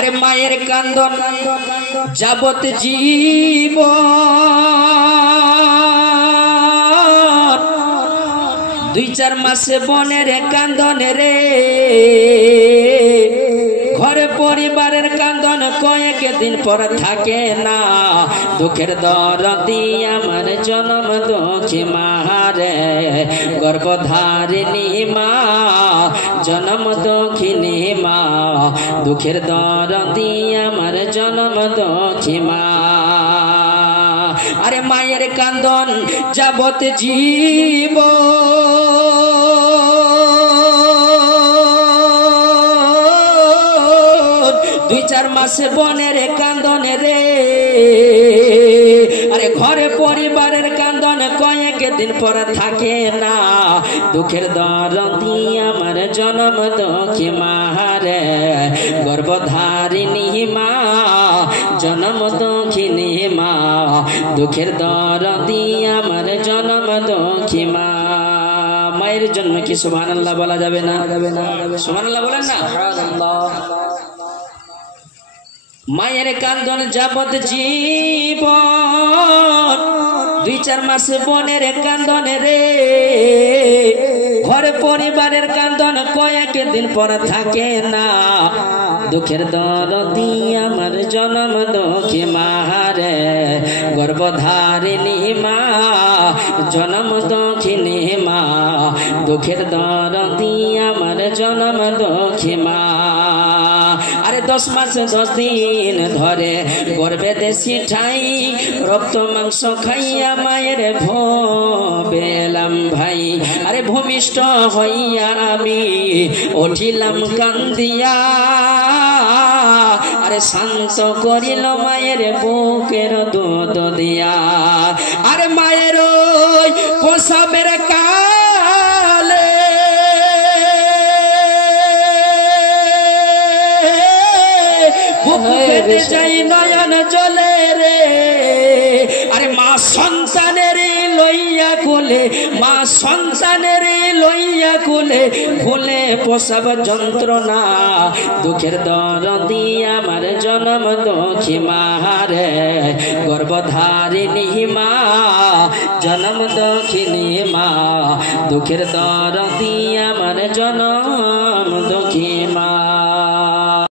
আরে মায়ের কান্দন যাবত জীব দুই চার মাসে বনের কান্দন রে ঘরে পরিবারের কান্দন কয়েক দিন পর থাকে না দুঃখের দরদি আমার জনম দুঃখী মারে গর্ভধারিণী মা জনম দুঃখিনী মা দুঃখের দরদি আমার জনম দুঃখী মা আরে মায়ের কান্দন যাবত জীব দুই চার মাসে বনের কান্দন রে আরে ঘরে পরিবারের কান্দন কয়েক দিন পর থাকে না দুঃখের দরদি আমার জনম দুঃখী মারে গর্ভধারিণী মা জনম দুঃখিনী মা দুঃখের দরদি আমার জনম দুঃখী মা মায়ের জন্ম কি সুবহানাল্লাহ বলা যাবে না সুবহানাল্লাহ বলেন না মায়ের কান্দন যাবত জীবন দুই চার মাস বনের কান্দন রে ঘরে পরিবারের কান্দন কয়েক দিন পর থাকে না দুঃখের দরদি আমার জনম দুঃখী মারে গর্ভধারিণী মা জনম দুঃখিনী মা দুঃখের দরদি আমার জনম দুঃখী মা আরে 10 মাস 10 দিন ধরে গর্ভে দেশি ঠাই রক্ত মাংস খাইয়া মায়ের ভোবেলাম ভাই আরে ভূমিষ্ঠ হইয়া আমি উঠিলাম কান্দিয়া আরে শান্ত করিল মায়ের বুকের দুধ দিয়া আরে মায়ের ওই প্রসবের কালে বুক ফেটে যাই নয়ন জলে রে আরে মা সন্তানের লইয়া কোলে মা সন্তানের লইয়া কোলে ভুলে প্রসব যন্ত্রণা দুঃখের দরদি আমার জনম দুঃখী মারে গর্ভধারিণী মা জনম দুঃখিনী মা দুঃখের দরদি আমার জনম